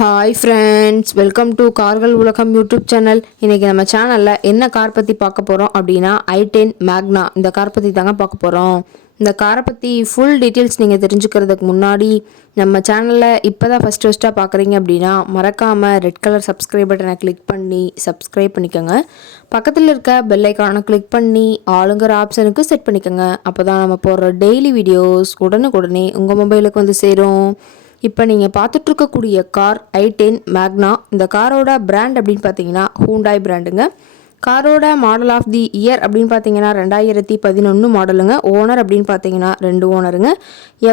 Hi friends, welcome to கார்கள் உலகம் YouTube channel. இன்றைக்கி நம்ம சேனலில் என்ன கார் பற்றி பார்க்க போகிறோம் அப்படின்னா i10 மேக்னா இந்த கார் பற்றி தாங்க பார்க்க போகிறோம். இந்த காரை பற்றி ஃபுல் டீட்டெயில்ஸ் நீங்கள் தெரிஞ்சுக்கிறதுக்கு முன்னாடி நம்ம சேனலில் இப்போ தான் ஃபஸ்ட்டாக பார்க்குறீங்க அப்படின்னா மறக்காமல் ரெட் கலர் சப்ஸ்கிரைப் பட்டனை கிளிக் பண்ணி சப்ஸ்கிரைப் பண்ணிக்கோங்க. பக்கத்தில் இருக்க பெல் ஐக்கானை கிளிக் பண்ணி ஆளுங்கிற ஆப்ஷனுக்கு செட் பண்ணிக்கோங்க. அப்போ தான் நம்ம போடுற டெய்லி வீடியோஸ் உடனுக்குடனே உங்கள் மொபைலுக்கு வந்து சேரும். இப்போ நீங்கள் பார்த்துட்ருக்கக்கூடிய கார் i10 மேக்னா. இந்த காரோட பிராண்ட் அப்படின்னு பார்த்தீங்கன்னா ஹூண்டாய் பிராண்டுங்க. காரோட மாடல் ஆஃப் தி இயர் அப்படின்னு பார்த்தீங்கன்னா 2011 மாடலுங்க. ஓனர் அப்படின்னு பார்த்தீங்கன்னா 2 ஓனருங்க.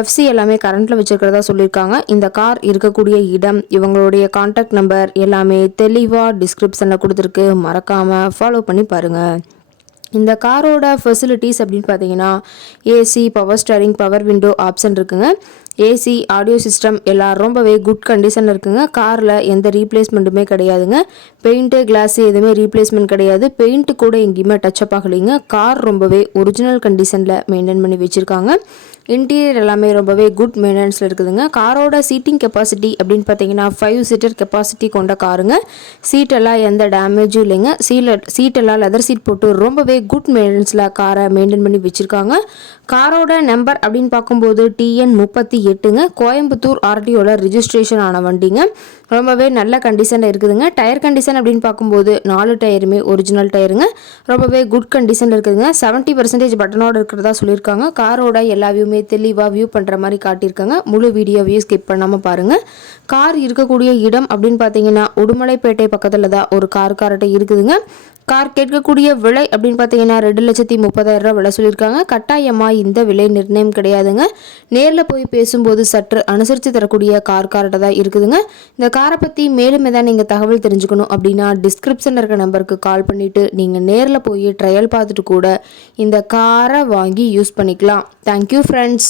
எஃப்சி எல்லாமே கரண்ட்டில் வச்சுருக்கிறதா சொல்லியிருக்காங்க. இந்த கார் இருக்கக்கூடிய இடம், இவங்களுடைய கான்டாக்ட் நம்பர் எல்லாமே தெளிவாக டிஸ்கிரிப்ஷனில் கொடுத்துருக்கு. மறக்காமல் ஃபாலோ பண்ணி பாருங்கள். இந்த காரோட ஃபெசிலிட்டிஸ் அப்படின்னு பார்த்தீங்கன்னா AC, power steering, power window option இருக்குங்க. ஏசி, ஆடியோ சிஸ்டம் எல்லாம் ரொம்பவே குட் கண்டிஷனில் இருக்குங்க. காரில் எந்த ரீப்ளேஸ்மெண்ட்டுமே கிடையாதுங்க. பெயிண்ட்டு, கிளாஸு எதுவுமே ரீப்ளேஸ்மெண்ட் கிடையாது. பெயிண்ட்டு கூட எங்கேயுமே டச்சப் ஆகலைங்க. கார் ரொம்பவே ஒரிஜினல் கண்டிஷனில் மெயின்டைன் பண்ணி வச்சுருக்காங்க. இன்டீரியர் எல்லாமே ரொம்பவே குட் மெயின்டெனன்ஸில் இருக்குதுங்க. காரோட சீட்டிங் கெப்பாசிட்டி அப்படின்னு பார்த்தீங்கன்னா 5 சீட்டர் கெப்பாசிட்டி கொண்ட காருங்க. சீட்டெல்லாம் எந்த டேமேஜும் இல்லைங்க. சீட்டெல்லாம் லெதர் சீட் போட்டு ரொம்பவே குட் மெயின்டெனன்ஸில் காரை மெயின்டைன் பண்ணி வச்சுருக்காங்க. காரோட நம்பர் அப்படின்னு பார்க்கும்போது TN 38ங்க. கோயம்புத்தூர் RTOட ரிஜிஸ்ட்ரேஷன் ஆன வண்டிங்க. ரொம்பவே நல்ல கண்டிஷனில் இருக்குதுங்க. டயர் கண்டிஷன் அப்படின்னு பார்க்கும்போது 4 டயருமே ஒரிஜினல் டயருங்க. ரொம்பவே குட் கண்டிஷனில் இருக்குதுங்க. 70% பட்டனோட இருக்கிறதா சொல்லியிருக்காங்க. காரோட எல்லா வியூமே தெளிவாக வியூ பண்ணுற மாதிரி காட்டியிருக்காங்க. முழு வீடியோவையும் ஸ்கிப் பண்ணாமல் பாருங்கள். கார் இருக்கக்கூடிய இடம் அப்படின்னு பார்த்தீங்கன்னா உடுமலைப்பேட்டை பக்கத்தில் தான் ஒரு கார்கிட்ட இருக்குதுங்க. கார் கேட்கக்கூடிய விலை அப்படின்னு பார்த்தீங்கன்னா 2,30,000 விலை சொல்லியிருக்காங்க. கட்டாயமாக இந்த விலை நிர்ணயம் கிடையாதுங்க. நேரில் போய் பேசும்போது சற்று அனுசரித்து தரக்கூடிய கார்கிட்ட தான் இருக்குதுங்க. இந்த காரை பற்றி மேலும் ஏதாவது நீங்கள் தகவல் தெரிஞ்சுக்கணும் அப்படின்னா டிஸ்கிரிப்ஷனில் இருக்க நம்பருக்கு கால் பண்ணிவிட்டு நீங்கள் நேரில் போய் ட்ரையல் பார்த்துட்டு கூட இந்த காரை வாங்கி யூஸ் பண்ணிக்கலாம். Thank you friends.